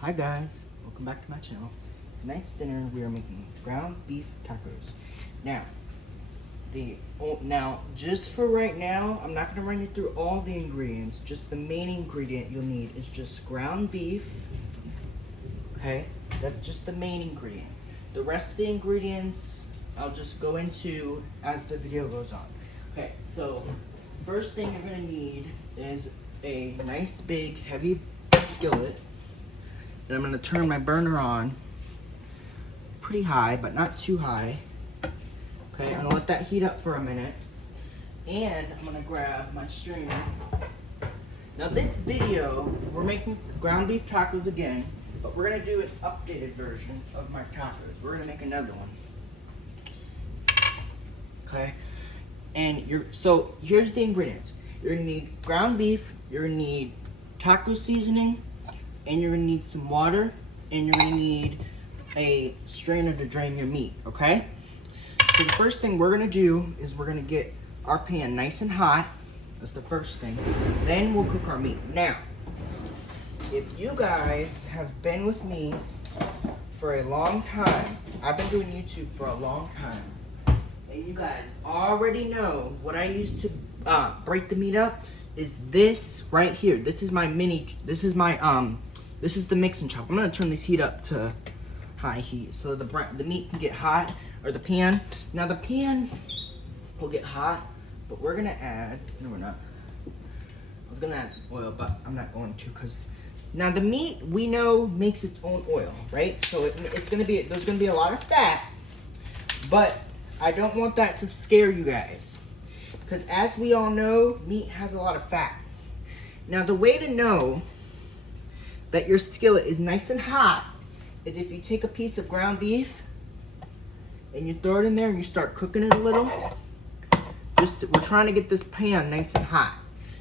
Hi guys, welcome back to my channel. Tonight's dinner we are making ground beef tacos. Now, just for right now, I'm not gonna run you through all the ingredients. Just the main ingredient you'll need is just ground beef. Okay, that's just the main ingredient. The rest of the ingredients I'll just go into as the video goes on. Okay, so first thing you're gonna need is a nice big heavy skillet. And I'm gonna turn my burner on pretty high, but not too high. Okay, I'm gonna let that heat up for a minute. And I'm gonna grab my strainer. Now this video, we're making ground beef tacos again, but we're gonna do an updated version of my tacos. We're gonna make another one. Okay, and so here's the ingredients. You're gonna need ground beef, you're gonna need taco seasoning, and you're gonna need some water, and you're gonna need a strainer to drain your meat, okay? So the first thing we're gonna do is we're gonna get our pan nice and hot. That's the first thing. Then we'll cook our meat. Now, if you guys have been with me for a long time, I've been doing YouTube for a long time, and you guys already know what I use to break the meat up is this right here. This is the mixing chop. I'm gonna turn this heat up to high heat so the meat can get hot, or the pan. Now the pan will get hot, but we're gonna add, no we're not. I was gonna add some oil, but I'm not going to, because now the meat we know makes its own oil, right? So there's gonna be a lot of fat, but I don't want that to scare you guys, because as we all know, meat has a lot of fat. Now the way to know that your skillet is nice and hot is if you take a piece of ground beef and you throw it in there and you start cooking it a little. We're trying to get this pan nice and hot.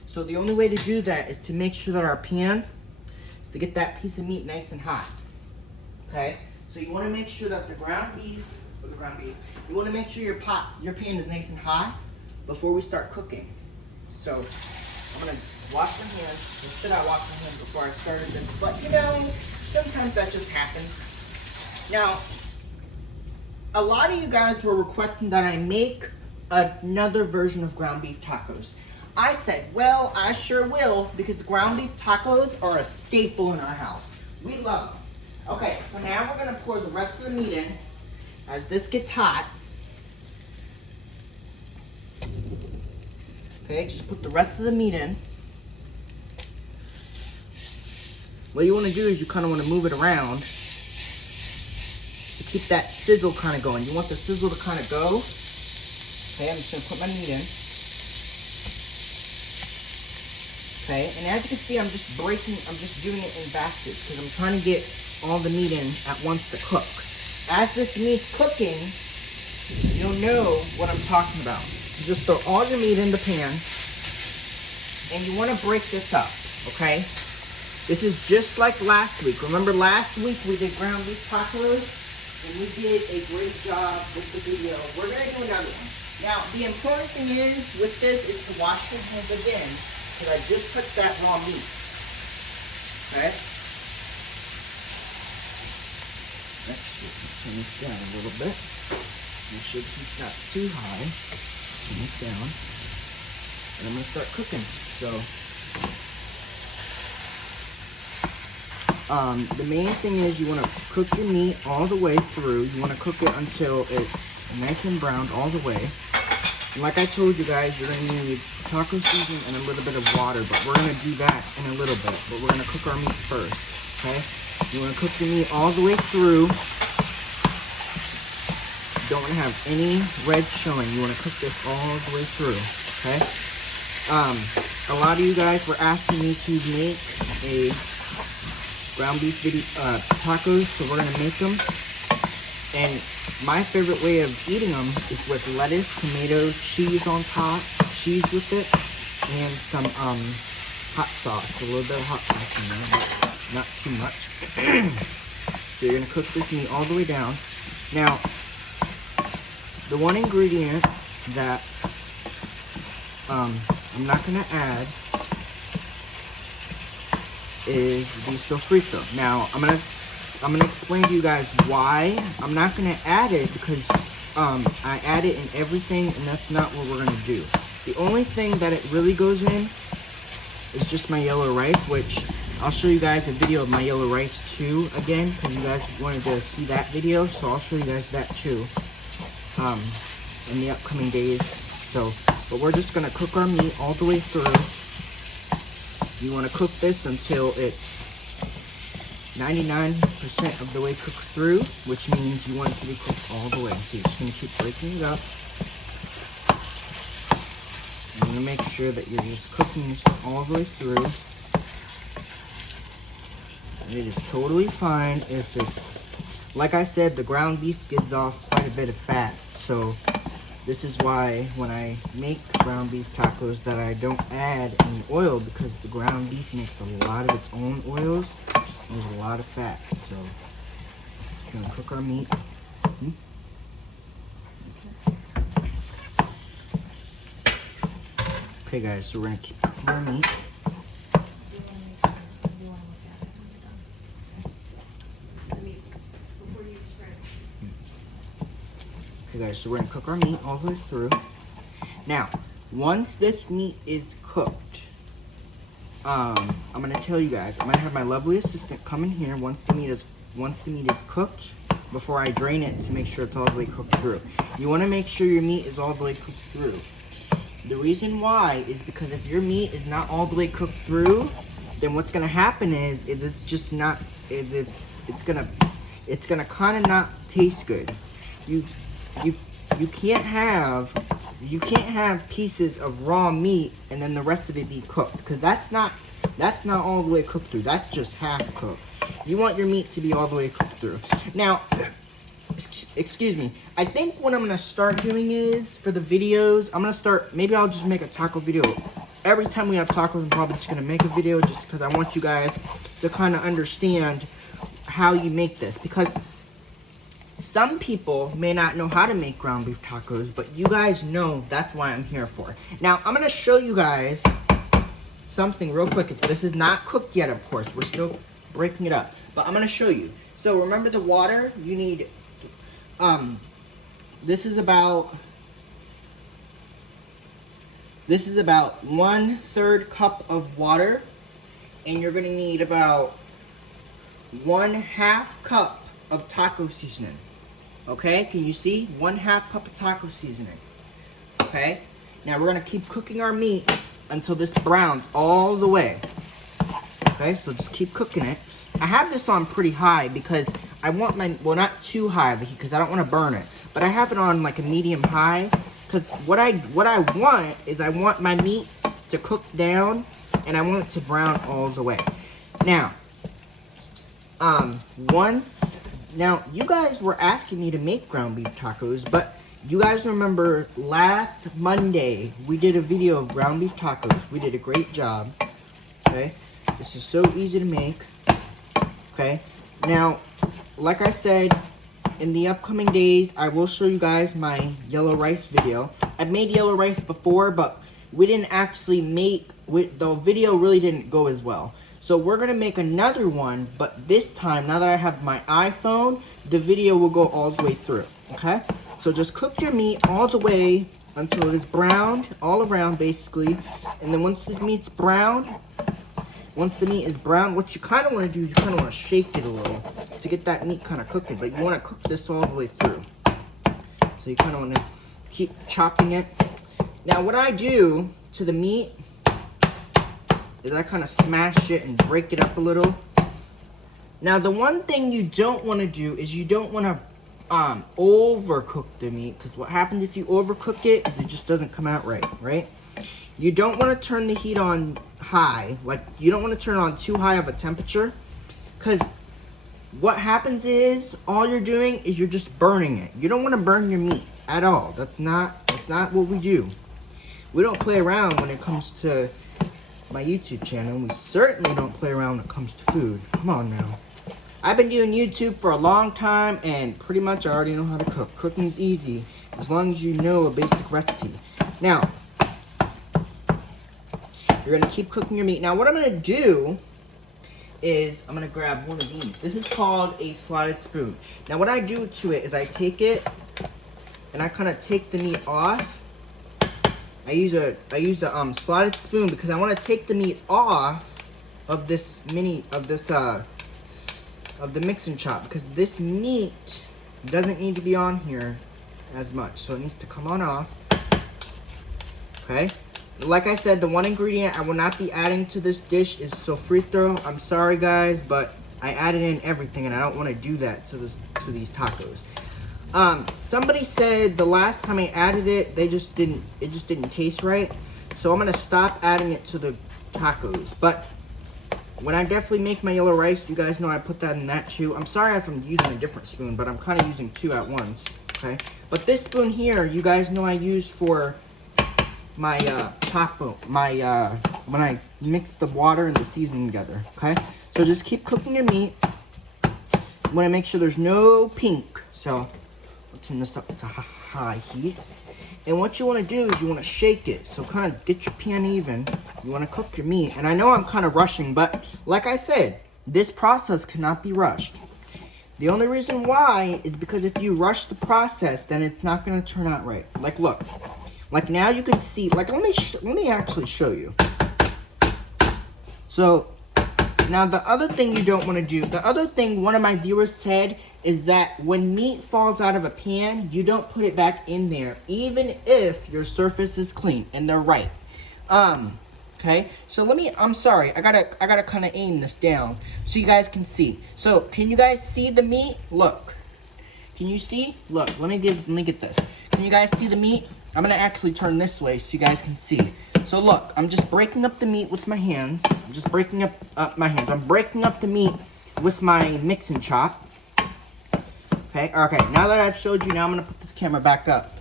So the only way to do that is to make sure that our pan is to get that piece of meat nice and hot. Okay? So you want to make sure that you want to make sure your pan is nice and hot before we start cooking. So I'm gonna wash my hands. Or should I wash my hands before I started this? But you know, sometimes that just happens. Now, a lot of you guys were requesting that I make another version of ground beef tacos. I said, well, I sure will, because ground beef tacos are a staple in our house. We love them. Okay, so now we're gonna pour the rest of the meat in as this gets hot. Okay, just put the rest of the meat in. What you want to do is you kind of want to move it around to keep that sizzle kind of going. You want the sizzle to kind of go. Okay, I'm just going to put my meat in. Okay, and as you can see, I'm just doing it in baskets because I'm trying to get all the meat in at once to cook. As this meat's cooking, you'll know what I'm talking about. You just throw all your meat in the pan, and you want to break this up, okay? This is just like last week. Remember last week we did ground beef tacos, and we did a great job with the video. We're gonna do another one. Now, the important thing is with this is to wash your hands again, because I just touched that raw meat, okay? Let's turn this down a little bit. Make sure the heat's not too high. Turn this down, and I'm gonna start cooking. So, the main thing is you want to cook your meat all the way through. You want to cook it until it's nice and browned all the way. And like I told you guys, you're gonna need taco seasoning and a little bit of water, but we're gonna do that in a little bit. But we're gonna cook our meat first. Okay? You want to cook your meat all the way through. Don't want to have any red showing. You want to cook this all the way through, okay? A lot of you guys were asking me to make a ground beef tacos, so we're going to make them. And my favorite way of eating them is with lettuce, tomato, cheese on top, cheese with it, and some hot sauce, a little bit of hot sauce in there, but not too much. So you're going to cook this meat all the way down. Now, the one ingredient that I'm not going to add is the sofrito. Now I'm gonna explain to you guys why I'm not gonna add it, because I add it in everything, and that's not what we're gonna do. The only thing that it really goes in is just my yellow rice, which I'll show you guys a video of my yellow rice too, again, because you guys wanted to see that video, so I'll show you guys that too in the upcoming days. So, but we're just gonna cook our meat all the way through. You want to cook this until it's 99% of the way cooked through, which means you want it to be cooked all the way. So you're just gonna keep breaking it up. You want to make sure that you're just cooking this all the way through. It is totally fine if it's, like I said, the ground beef gives off quite a bit of fat. So this is why when I make ground beef tacos that I don't add any oil, because the ground beef makes a lot of its own oils. There's a lot of fat. So we're gonna cook our meat. Okay guys, so we're gonna keep cooking our meat. Okay guys, so we're gonna cook our meat all the way through. Now, once this meat is cooked, I'm gonna tell you guys, I'm gonna have my lovely assistant come in here once the meat is cooked, before I drain it, to make sure it's all the way cooked through. You wanna make sure your meat is all the way cooked through. The reason why is because if your meat is not all the way cooked through, then what's gonna happen is it's just not, it's gonna kind of not taste good. You can't have pieces of raw meat and then the rest of it be cooked, because that's not all the way cooked through. That's just half cooked. You want your meat to be all the way cooked through. Now, excuse me, I think what I'm gonna start doing is, for the videos, maybe I'll just make a taco video. Every time we have tacos, I'm probably just gonna make a video, just because I want you guys to kind of understand how you make this, because some people may not know how to make ground beef tacos, but you guys know that's why I'm here for. Now, I'm gonna show you guys something real quick. This is not cooked yet, of course. We're still breaking it up, but I'm gonna show you. So remember the water, you need, this is about 1/3 cup of water, and you're gonna need about 1/2 cup of taco seasoning. Okay, can you see? 1/2 cup of taco seasoning. Okay, now we're gonna keep cooking our meat until this browns all the way. Okay, so just keep cooking it. I have this on pretty high because I want my, well, not too high because I don't want to burn it, but I have it on like a medium high, because what I want is I want my meat to cook down and I want it to brown all the way. Now, now you guys were asking me to make ground beef tacos, but you guys remember last Monday we did a video of ground beef tacos. We did a great job. Okay, this is so easy to make. Okay, now, like I said, in the upcoming days, I will show you guys my yellow rice video. I've made yellow rice before, but we didn't actually make, the video really didn't go as well. So we're going to make another one, but this time, now that I have my iPhone, the video will go all the way through, okay? So just cook your meat all the way until it is browned, all around basically. And then once the meat's browned, once the meat is brown, what you kind of want to do is you kind of want to shake it a little to get that meat kind of cooking, but you want to cook this all the way through. So you kind of want to keep chopping it. Now what I do to the meat is I kind of smash it and break it up a little. Now the one thing you don't want to do is you don't want to overcook the meat, because what happens if you overcook it is it just doesn't come out right? You don't want to turn the heat on high, like you don't want to turn it on too high of a temperature, because what happens is all you're doing is you're just burning it. You don't want to burn your meat at all. That's not what we do. We don't play around when it comes to my YouTube channel. We certainly don't play around when it comes to food. Come on now. I've been doing YouTube for a long time, and pretty much I already know how to cook. Cooking's easy as long as you know a basic recipe. Now, you're gonna keep cooking your meat. Now what I'm gonna do is I'm gonna grab one of these. This is called a slotted spoon. Now what I do to it is I take it and I kind of take the meat off. I use a slotted spoon because I want to take the meat off of this of the mix and chop, because this meat doesn't need to be on here as much, so it needs to come on off. Okay, like I said, the one ingredient I will not be adding to this dish is sofrito. I'm sorry guys, but I added in everything and I don't want to do that to these tacos. Somebody said the last time I added it, it just didn't taste right, so I'm gonna stop adding it to the tacos. But when I definitely make my yellow rice, you guys know I put that in that too. I'm sorry if I'm using a different spoon, but I'm kind of using two at once, okay? But this spoon here, you guys know I use for my when I mix the water and the seasoning together, okay? So just keep cooking your meat. You want to make sure there's no pink. So I'll turn this up to high heat. And what you want to do is you want to shake it. So kind of get your pan even. You want to cook your meat. And I know I'm kind of rushing, but like I said, this process cannot be rushed. The only reason why is because if you rush the process, then it's not going to turn out right. Like, look. Like, now you can see. Like, let me actually show you. So, now the other thing you don't want to do, the other thing one of my viewers said is that when meat falls out of a pan, you don't put it back in there, even if your surface is clean, and they're right. Okay, so I'm sorry, I gotta kind of aim this down so you guys can see. So, can you guys see the meat? Look, can you see? Look, let me get this. Can you guys see the meat? I'm gonna actually turn this way so you guys can see. So look, I'm just breaking up the meat with my hands. I'm just breaking up my hands. I'm breaking up the meat with my mix and chop. Okay, now that I've showed you, now I'm gonna put this camera back up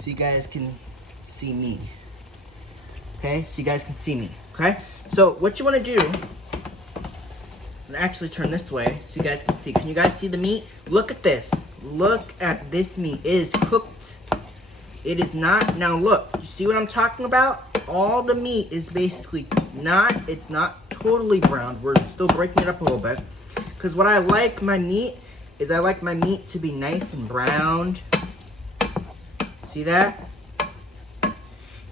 so you guys can see me. Okay, so you guys can see me, okay? So what you wanna do, and actually turn this way so you guys can see. Can you guys see the meat? Look at this. Look at this meat. It is cooked. It is not. Now look, you see what I'm talking about? All the meat is basically it's not totally browned. We're still breaking it up a little bit. Because what I like my meat is I like my meat to be nice and browned. See that?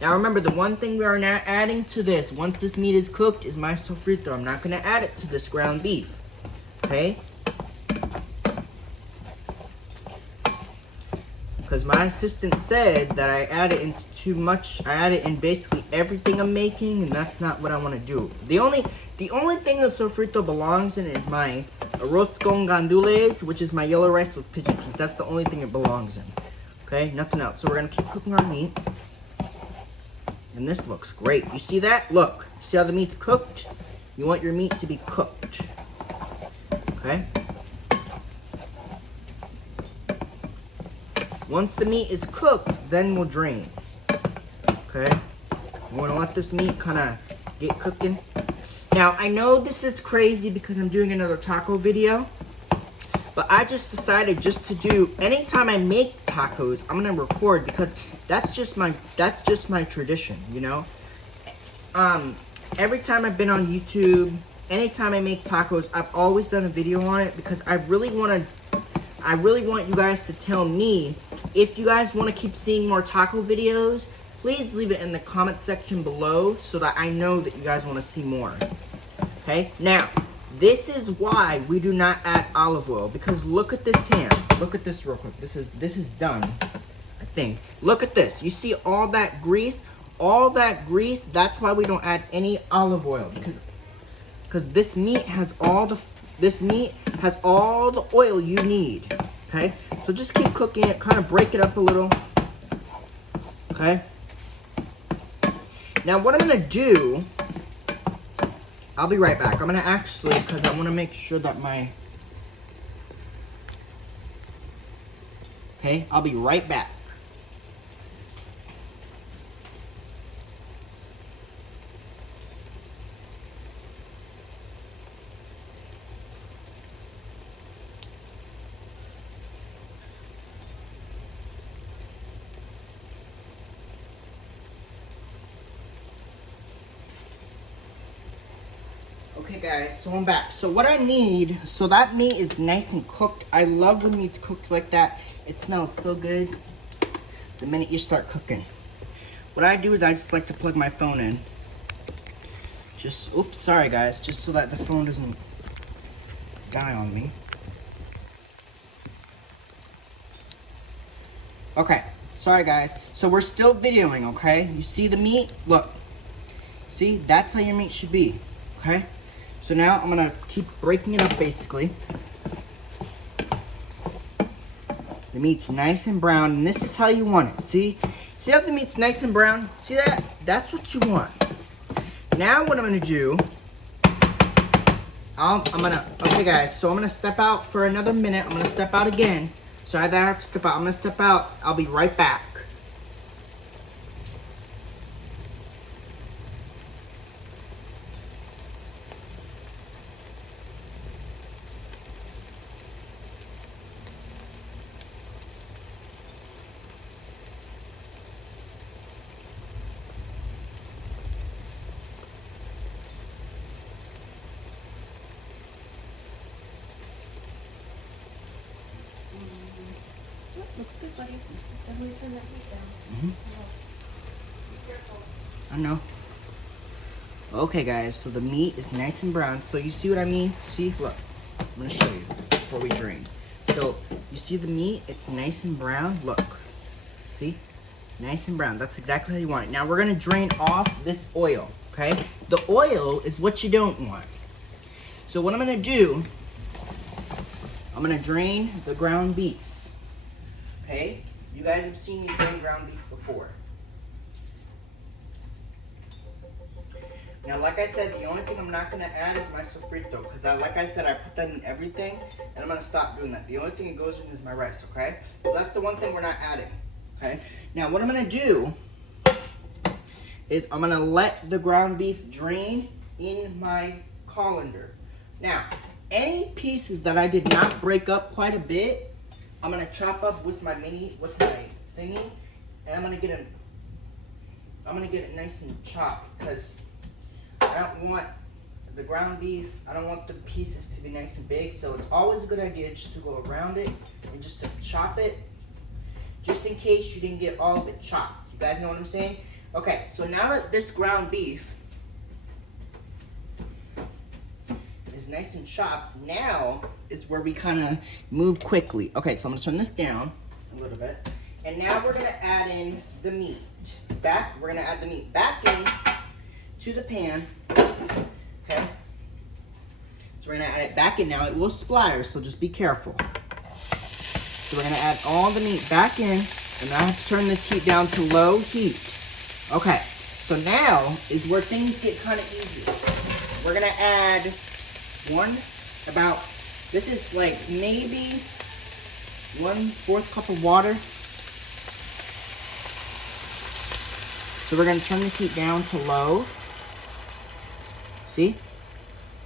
Now remember, the one thing we are not adding to this, once this meat is cooked, is my sofrito. I'm not going to add it to this ground beef. Okay? Because my assistant said that I add it into too much. I add it in basically everything I'm making, and that's not what I want to do. The only thing that sofrito belongs in is my arroz con gandules, which is my yellow rice with pigeon peas. That's the only thing it belongs in. Okay, nothing else. So we're gonna keep cooking our meat, and this looks great. You see that? Look, see how the meat's cooked? You want your meat to be cooked. Okay. Once the meat is cooked, then we'll drain. Okay? You want to let this meat kind of get cooking. Now, I know this is crazy because I'm doing another taco video, but I just decided just to do, anytime I make tacos, I'm going to record because that's just my tradition, you know? Every time I've been on YouTube, anytime I make tacos, I've always done a video on it because I really want you guys to tell me if you guys want to keep seeing more taco videos. Please leave it in the comment section below so that I know that you guys want to see more. Okay, now this is why we do not add olive oil, because look at this pan. Look at this real quick. This is done, I think. Look at this. You see all that grease? All that grease. That's why we don't add any olive oil, because this meat has all the oil you need. Okay, so just keep cooking it, kind of break it up a little. Okay. Now what I'm gonna do, I'll be right back. I'm gonna actually, because I want to make sure that okay, I'll be right back. Okay Okay guys, so I'm back. So what I need, so that meat is nice and cooked. I love when meat's cooked like that. It smells so good the minute you start cooking. What I do is I just like to plug my phone in. Just, oops, sorry guys, just so that the phone doesn't die on me. Okay, sorry guys. So we're still videoing, okay? You see the meat? Look. See, that's how your meat should be, okay? So now I'm gonna keep breaking it up basically. The meat's nice and brown, and this is how you want it. See how the meat's nice and brown? See that? That's what you want. Now what I'm gonna do, okay guys, so I'm gonna step out for another minute. I'm gonna step out again. Sorry that I have to step out. I'm gonna step out. I'll be right back. Looks good, buddy. Definitely turn that heat down. I know. Okay guys, so the meat is nice and brown. So you see what I mean? See, look, I'm gonna show you before we drain. So you see the meat, it's nice and brown. Look, see, nice and brown. That's exactly how you want it. Now we're gonna drain off this oil, okay? The oil is what you don't want. So what I'm gonna do, I'm gonna drain the ground beef. Okay, you guys have seen me drain ground beef before. Now, like I said, the only thing I'm not gonna add is my sofrito, because like I said, I put that in everything, and I'm gonna stop doing that. The only thing that goes in is my rice, okay? So that's the one thing we're not adding, okay? Now, what I'm gonna do is I'm gonna let the ground beef drain in my colander. Now, any pieces that I did not break up quite a bit, I'm gonna chop up with my thingy, and I'm gonna get it nice and chopped, because I don't want the ground beef, I don't want the pieces to be nice and big, so it's always a good idea just to go around it and just to chop it, just in case you didn't get all of it chopped. You guys know what I'm saying? Okay, so now that this ground beef is nice and chopped, now is where we kind of move quickly. Okay, so I'm gonna turn this down a little bit. And now we're gonna add in the meat. We're gonna add the meat back in to the pan, okay? So we're gonna add it back in now. It will splatter, so just be careful. So we're gonna add all the meat back in, and I have to turn this heat down to low heat. Okay, so now is where things get kind of easy. We're gonna add this is like maybe 1/4 cup of water. So we're gonna turn this heat down to low. See?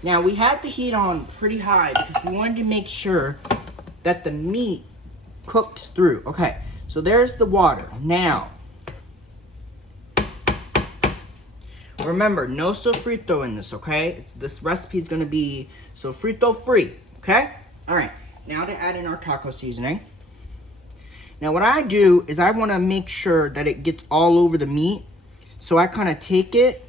Now we had the heat on pretty high because we wanted to make sure that the meat cooked through. Okay, so there's the water. Now, remember, no sofrito in this, okay? This recipe is gonna be sofrito free, okay? All right, now to add in our taco seasoning. Now what I do is I wanna make sure that it gets all over the meat. So I kind of take it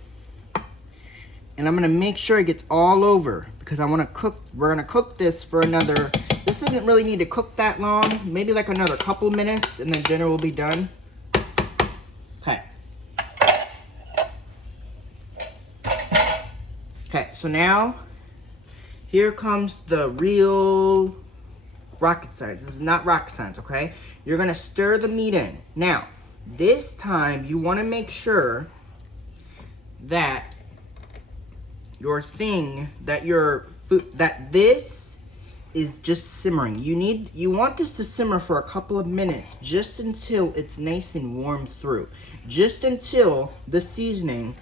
and I'm gonna make sure it gets all over because we're gonna cook this for another, this doesn't really need to cook that long, maybe like another couple minutes and then dinner will be done. Okay. Okay, so now, here comes the real rocket science. This is not rocket science, okay? You're gonna stir the meat in. Now, this time, you wanna make sure that this is just simmering. You want this to simmer for a couple of minutes, just until it's nice and warm through. Just until the seasoning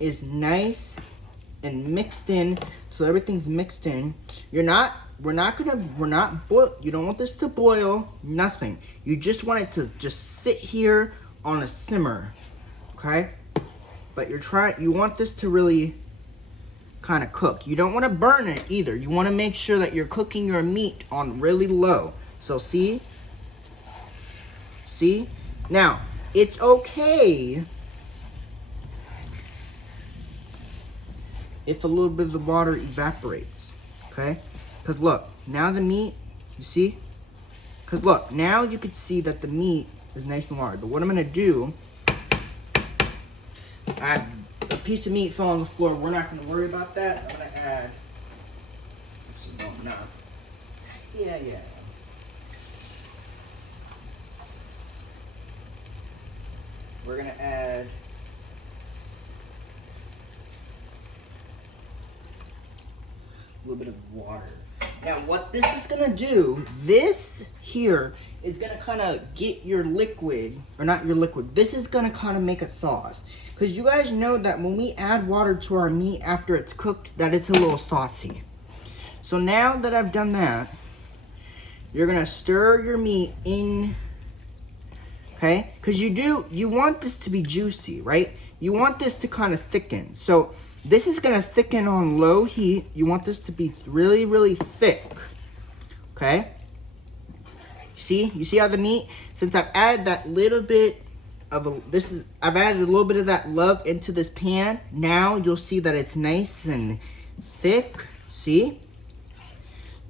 is nice and mixed in, so everything's mixed in. You don't want this to boil, nothing. You just want it to just sit here on a simmer, okay? But you want this to really kind of cook. You don't want to burn it either. You want to make sure that you're cooking your meat on really low. So see? See? Now, it's okay if a little bit of the water evaporates, okay? Because look, now the meat, you see? Because look, now you can see that the meat is nice and hard. But what I'm going to do, a piece of meat fell on the floor. We're not going to worry about that. I'm going to add some more. Yeah. We're going to add a little bit of water. Now what this is going to do, this here is going to kind of get your liquid, or not your liquid, this is going to kind of make a sauce. Because you guys know that when we add water to our meat after it's cooked, that it's a little saucy. So now that I've done that, you're going to stir your meat in, okay? Because you want this to be juicy, right? You want this to kind of thicken. So this is going to thicken on low heat. You want this to be really, really thick, okay? You see how the meat, since I've added that little bit of I've added a little bit of that love into this pan. Now you'll see that it's nice and thick. See?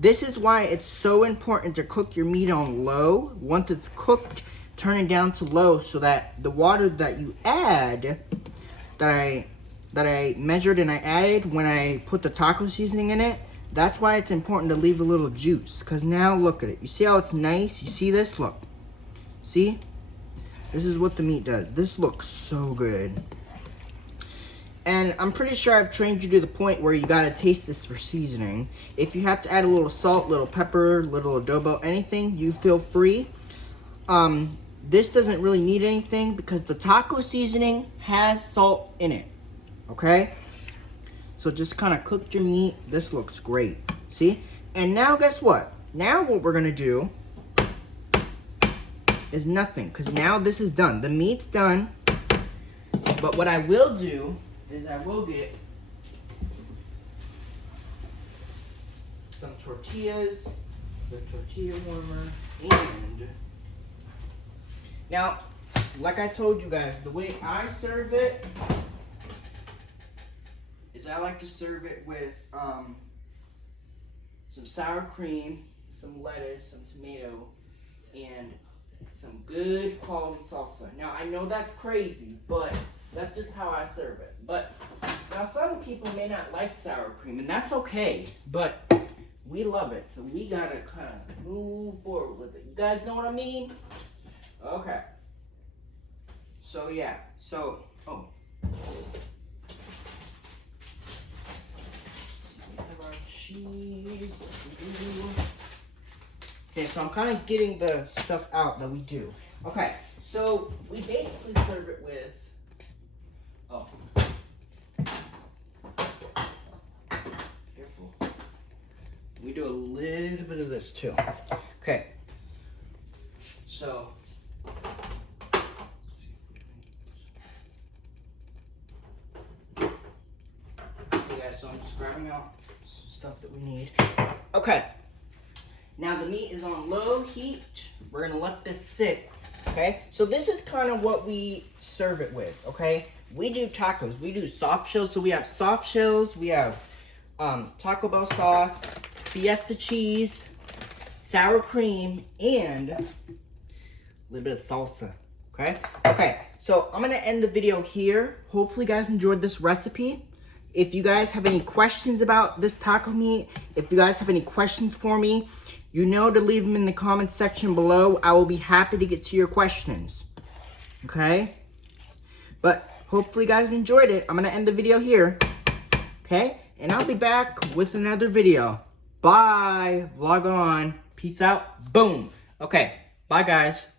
This is why it's so important to cook your meat on low. Once it's cooked, turn it down to low so that the water that you add, that I measured and I added when I put the taco seasoning in it, that's why it's important to leave a little juice. Because now look at it. You see how it's nice? You see this? Look. See? This is what the meat does. This looks so good. And I'm pretty sure I've trained you to the point where you gotta taste this for seasoning. If you have to add a little salt, little pepper, little adobo, anything, you feel free. This doesn't really need anything because the taco seasoning has salt in it. Okay? So just kind of cook your meat. This looks great. See? And now guess what? Now what we're gonna do is nothing, because now this is done. The meat's done. But what I will do is I will get some tortillas, the tortilla warmer, and now, like I told you guys, the way I serve it is I like to serve it with some sour cream, some lettuce, some tomato, and some good quality salsa. Now, I know that's crazy, but that's just how I serve it. But now some people may not like sour cream, and that's okay. But we love it, so we gotta kind of move forward with it. You guys know what I mean? Okay. So yeah. So we have our cheese. Okay, so I'm kind of getting the stuff out that we do. Okay, so we basically serve it with, careful. We do a little bit of this too. Okay, so, okay guys, so I'm just grabbing out stuff that we need. Okay. Now the meat is on low heat. We're gonna let this sit, okay? So this is kind of what we serve it with, okay? We do tacos, we do soft shells. So we have soft shells, we have Taco Bell sauce, Fiesta cheese, sour cream, and a little bit of salsa, okay? Okay, so I'm gonna end the video here. Hopefully you guys enjoyed this recipe. If you guys have any questions about this taco meat, if you guys have any questions for me, you know to leave them in the comments section below. I will be happy to get to your questions. Okay? But hopefully you guys enjoyed it. I'm going to end the video here. Okay? And I'll be back with another video. Bye. Vlog on. Peace out. Boom. Okay. Bye, guys.